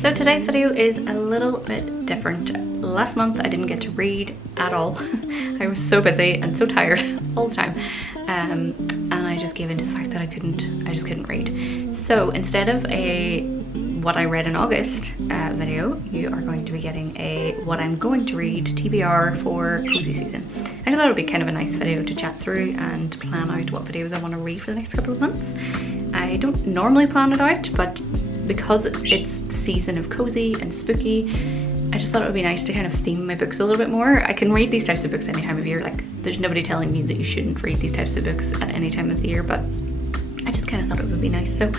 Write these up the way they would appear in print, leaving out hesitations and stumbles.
So today's video is a little bit different. Last month I didn't get to read at all. I was so busy and so tired all the time, and I just gave in to the fact that I just couldn't read. So instead of a what I read in August video, you are going to be getting a what I'm going to read TBR for cozy season. I thought it would be kind of a nice video to chat through and plan out what videos I want to read for the next couple of months. I don't normally plan it out, but because it's the season of cozy and spooky, I just thought it would be nice to kind of theme my books a little bit more. I can read these types of books any time of year, like there's nobody telling me that you shouldn't read these types of books at any time of the year, but I just kind of thought it would be nice. So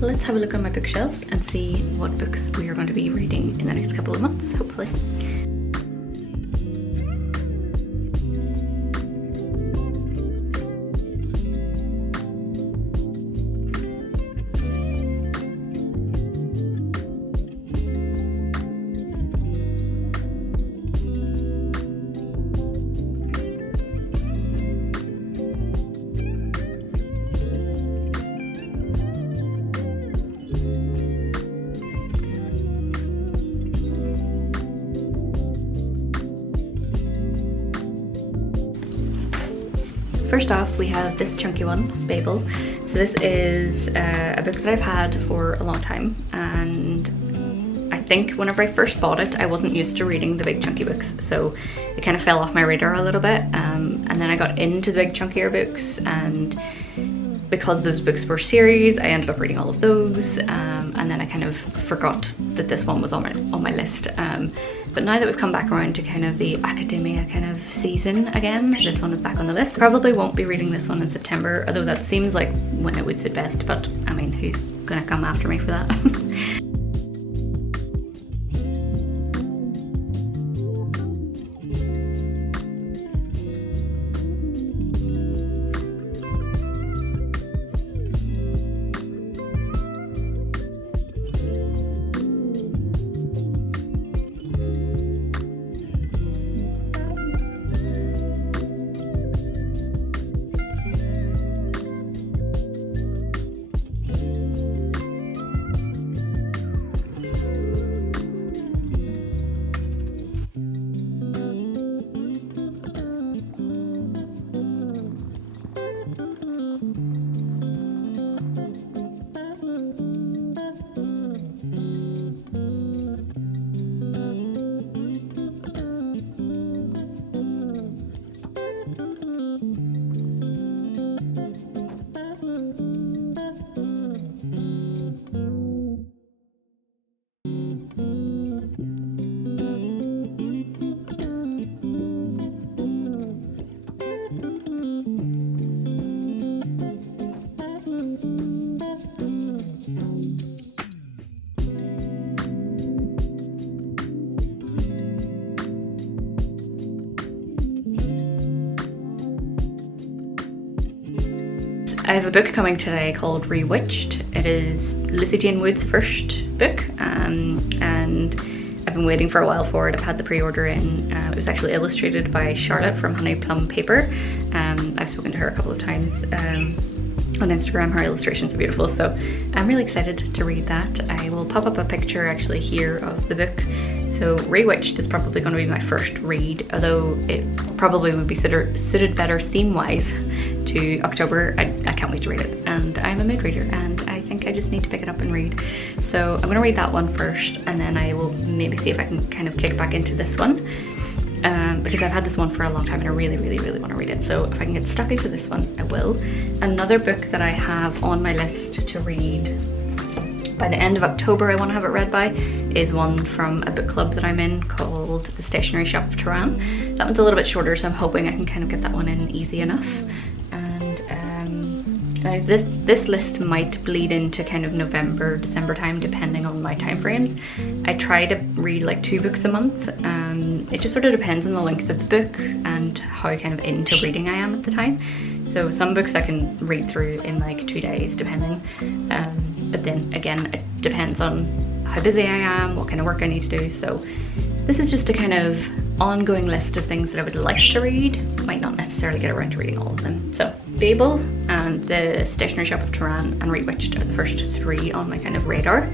let's have a look on my bookshelves and see what books we are going to be reading in the next couple of months, hopefully. First off, we have this chunky one, Babel. So this is a book that I've had for a long time, and I think whenever I first bought it, I wasn't used to reading the big chunky books, so it kind of fell off my radar a little bit. And then I got into the big chunkier books, and because those books were series, I ended up reading all of those, and then I kind of forgot that this one was on my list. But now that we've come back around to kind of the academia kind of season again, this one is back on the list. Probably won't be reading this one in September, although that seems like when it would suit best, but I mean, who's gonna come after me for that? I have a book coming today called Rewitched. It is Lucy Jane Wood's first book, and I've been waiting for a while for it. I've had the pre-order in. It was actually illustrated by Charlotte from Honey Plum Paper. I've spoken to her a couple of times on Instagram. Her illustrations are beautiful, so I'm really excited to read that. I will pop up a picture actually here of the book. So Rewitched is probably going to be my first read, although it probably would be suited better theme-wise to October. I can't wait to read it, and I'm a mid-reader, and I think I just need to pick it up and read. So I'm going to read that one first, and then I will maybe see if I can kind of kick back into this one, because I've had this one for a long time and I really want to read it. So if I can get stuck into this one, I will. Another book that I have on my list to read by the end of October, I want to have it read by, is one from a book club that I'm in called The Stationery Shop of Turan. That one's a little bit shorter, so I'm hoping I can kind of get that one in easy enough. And this list might bleed into kind of November, December time, depending on my time frames. I try to read like 2 books a month. It just sort of depends on the length of the book and how kind of into reading I am at the time. So some books I can read through in like 2 days, depending. But then again, it depends on how busy I am, what kind of work I need to do. So this is just a kind of ongoing list of things that I would like to read. Might not necessarily get around to reading all of them. So Babel and The Stationery Shop of Turan and Rewitched are the first 3 on my kind of radar.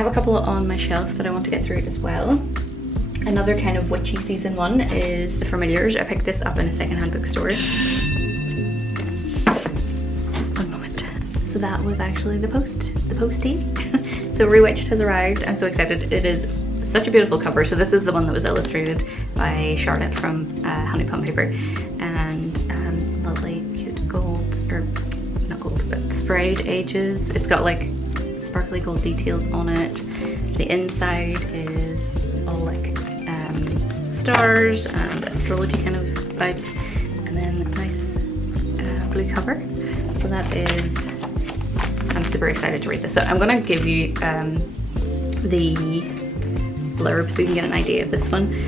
have a couple on my shelf that I want to get through as well. Another kind of witchy season one is The Familiars. I picked this up in a secondhand bookstore. One moment. So that was actually the postie. So Rewitched has arrived. I'm so excited. It is such a beautiful cover. So this is the one that was illustrated by Charlotte from Honeycomb Paper, and lovely cute gold, or not gold, but sprayed edges. It's got like sparkly gold details on it. The inside is all like stars and astrology kind of vibes, and then a nice blue cover. So that is, I'm super excited to read this. So I'm gonna give you the blurb so you can get an idea of this one.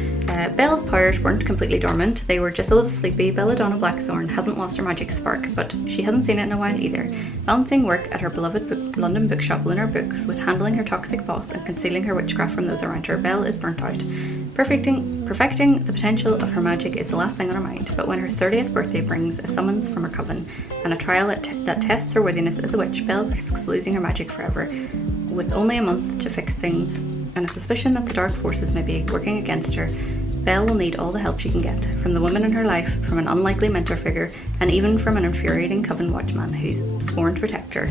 Belle's powers weren't completely dormant, they were just a little sleepy. Belladonna Blackthorn hasn't lost her magic spark, but she hasn't seen it in a while either. Balancing work at her beloved London bookshop Lunar Books with handling her toxic boss and concealing her witchcraft from those around her, Belle is burnt out. Perfecting the potential of her magic is the last thing on her mind, but when her 30th birthday brings a summons from her coven and a trial that tests her worthiness as a witch, Belle risks losing her magic forever. With only a month to fix things and a suspicion that the dark forces may be working against her, Belle will need all the help she can get, from the women in her life, from an unlikely mentor figure, and even from an infuriating coven watchman who's sworn to protect her.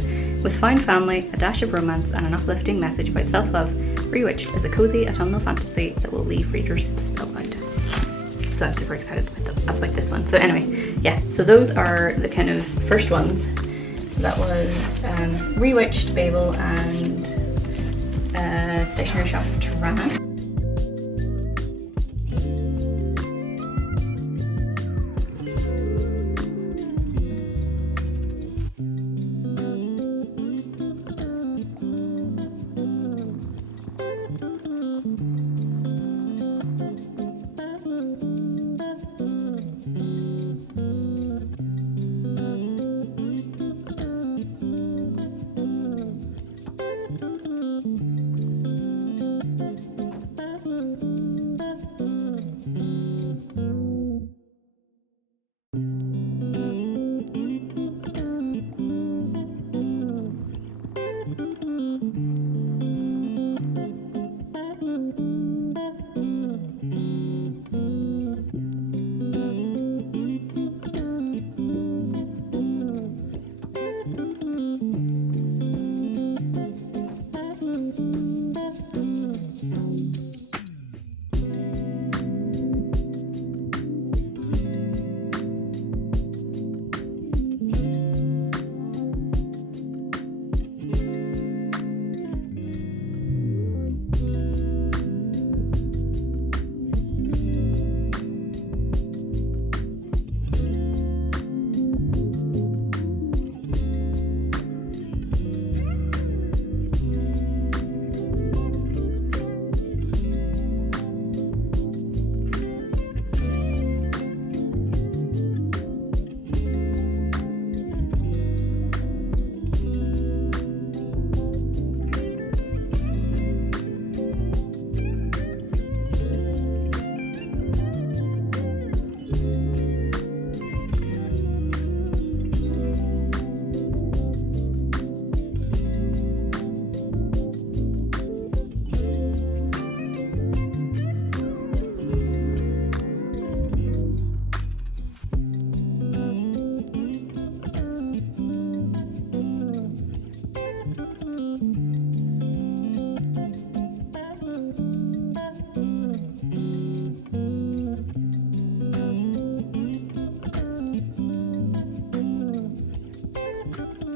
With found family, a dash of romance, and an uplifting message about self-love, Rewitched is a cozy autumnal fantasy that will leave readers spellbound. So I'm super excited about this one. So anyway, yeah, so those are the kind of first ones. So that was Rewitched, Babel, and Stationery Shop Tirana.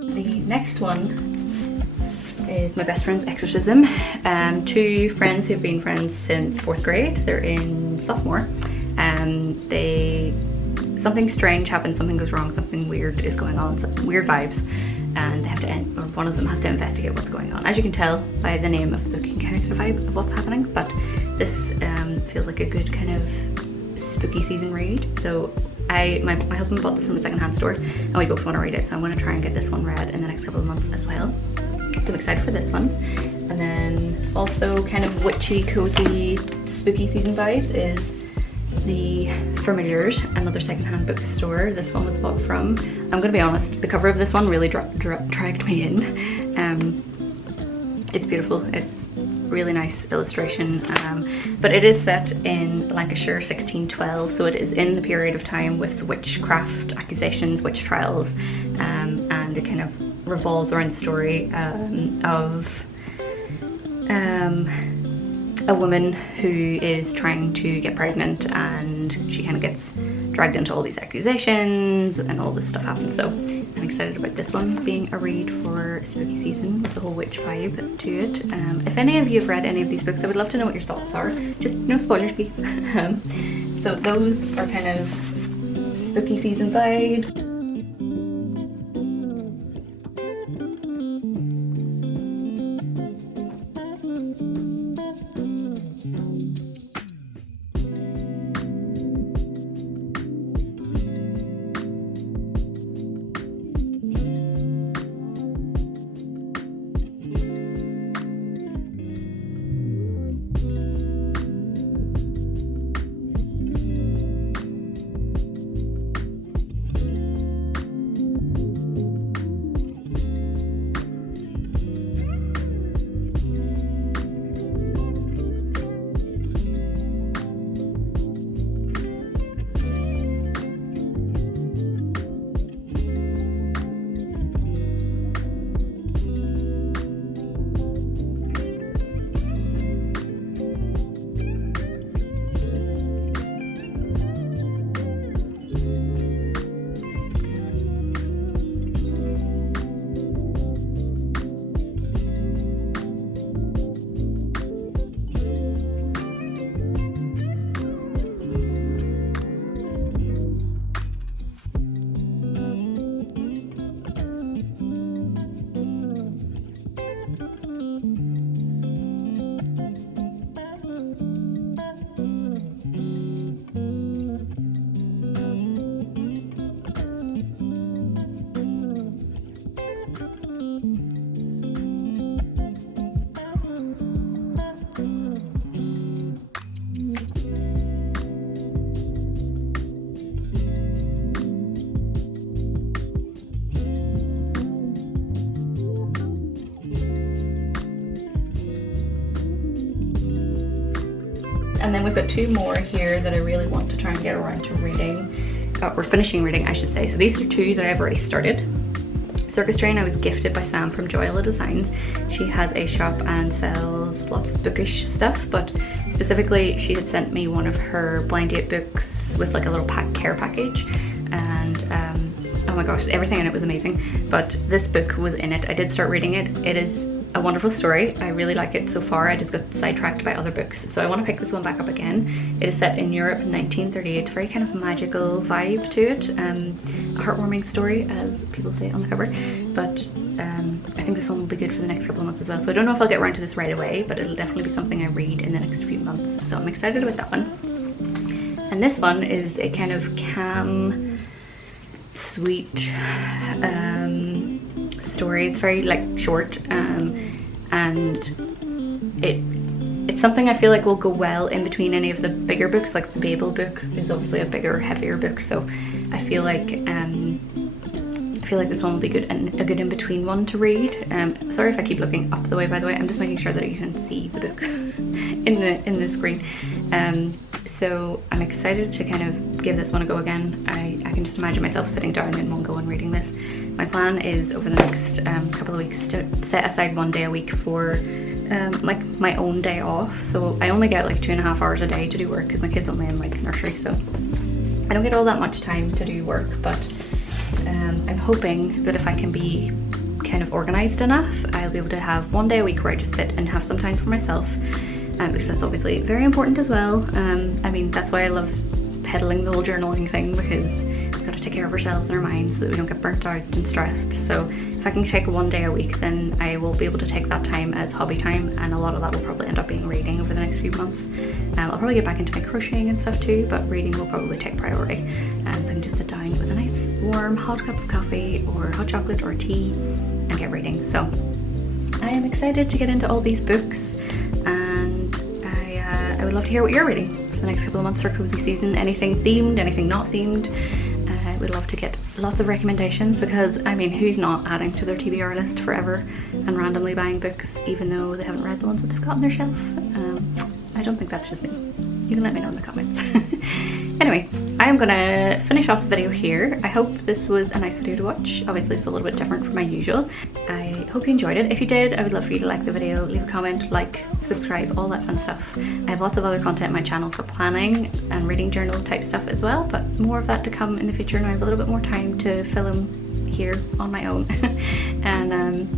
The next one is my best friend's exorcism. Two friends who've been friends since 4th grade. They're in sophomore. Something strange happens, something goes wrong, something weird is going on, some weird vibes, and they have to or one of them has to investigate what's going on. As you can tell by the name of the book, you can kind of get a vibe of what's happening, but this feels like a good kind of spooky season read. So my husband bought this from a secondhand store and we both want to read it, so I'm going to try and get this one read in the next couple of months as well. So I'm excited for this one. And then also kind of witchy, cozy, spooky season vibes is The Familiars, another secondhand bookstore. This one was bought from, I'm going to be honest, the cover of this one really dragged me in. It's beautiful. It's really nice illustration. But it is set in Lancashire 1612, so it is in the period of time with witchcraft accusations, witch trials, and it kind of revolves around the story of a woman who is trying to get pregnant, and she kind of gets dragged into all these accusations and all this stuff happens. So I'm excited about this one being a read for spooky season with the whole witch vibe to it. If any of you have read any of these books, I would love to know what your thoughts are. Just no spoilers, please. So those are kind of spooky season vibes. And then we've got two more here that I really want to try and get around to reading, or finishing reading I should say. So these are two that I've already started. Circus Train I was gifted by Sam from Nuala Designs. She has a shop and sells lots of bookish stuff, but specifically she had sent me one of her blind date books with like a little care package, and oh my gosh, everything in it was amazing. But this book was in it. I did start reading it. It is a wonderful story. I really like it so far. I just got sidetracked by other books, so I want to pick this one back up again. It is set in Europe in 1938, very kind of magical vibe to it. A heartwarming story, as people say on the cover, but I think this one will be good for the next couple of months as well. So I don't know if I'll get around to this right away, but it'll definitely be something I read in the next few months, so I'm excited about that one. And this one is a kind of calm, sweet story. It's very like short, and it's something I feel like will go well in between any of the bigger books. Like the Babel book is obviously a bigger, heavier book, so I feel like this one will be good and a good in between one to read. Sorry if I keep looking up the way, by the way. I'm just making sure that you can see the book in the screen. So I'm excited to kind of give this one a go again. I can just imagine myself sitting down in one go and reading this. My plan is over the next couple of weeks to set aside one day a week for like my own day off. So I only get like 2.5 hours a day to do work because my kid's only in like nursery, so I don't get all that much time to do work. But I'm hoping that if I can be kind of organized enough, I'll be able to have one day a week where I just sit and have some time for myself, because that's obviously very important as well. I mean, that's why I love peddling the whole journaling thing, because we've got to take care of ourselves and our minds so that we don't get burnt out and stressed. So if I can take one day a week, then I will be able to take that time as hobby time, and a lot of that will probably end up being reading over the next few months. I'll probably get back into my crocheting and stuff too, but reading will probably take priority. So I can just sit down with a nice warm hot cup of coffee or hot chocolate or tea and get reading. So I am excited to get into all these books, and I would love to hear what you're reading for the next couple of months for cozy season. Anything themed, anything not themed. I would love to get lots of recommendations, because I mean, who's not adding to their TBR list forever? and randomly buying books even though they haven't read the ones that they've got on their shelf. I don't think that's just me. You can let me know in the comments. Anyway, I am gonna finish off the video here. I hope this was a nice video to watch. Obviously it's a little bit different from my usual. I hope you enjoyed it. If you did, I would love for you to like the video, leave a comment, like, subscribe, all that fun stuff. I have lots of other content on my channel for planning and reading journal type stuff as well, but more of that to come in the future, and I have a little bit more time to film here on my own. And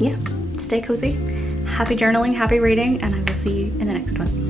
yeah, stay cozy, happy journaling, happy reading, and I will see you in the next one.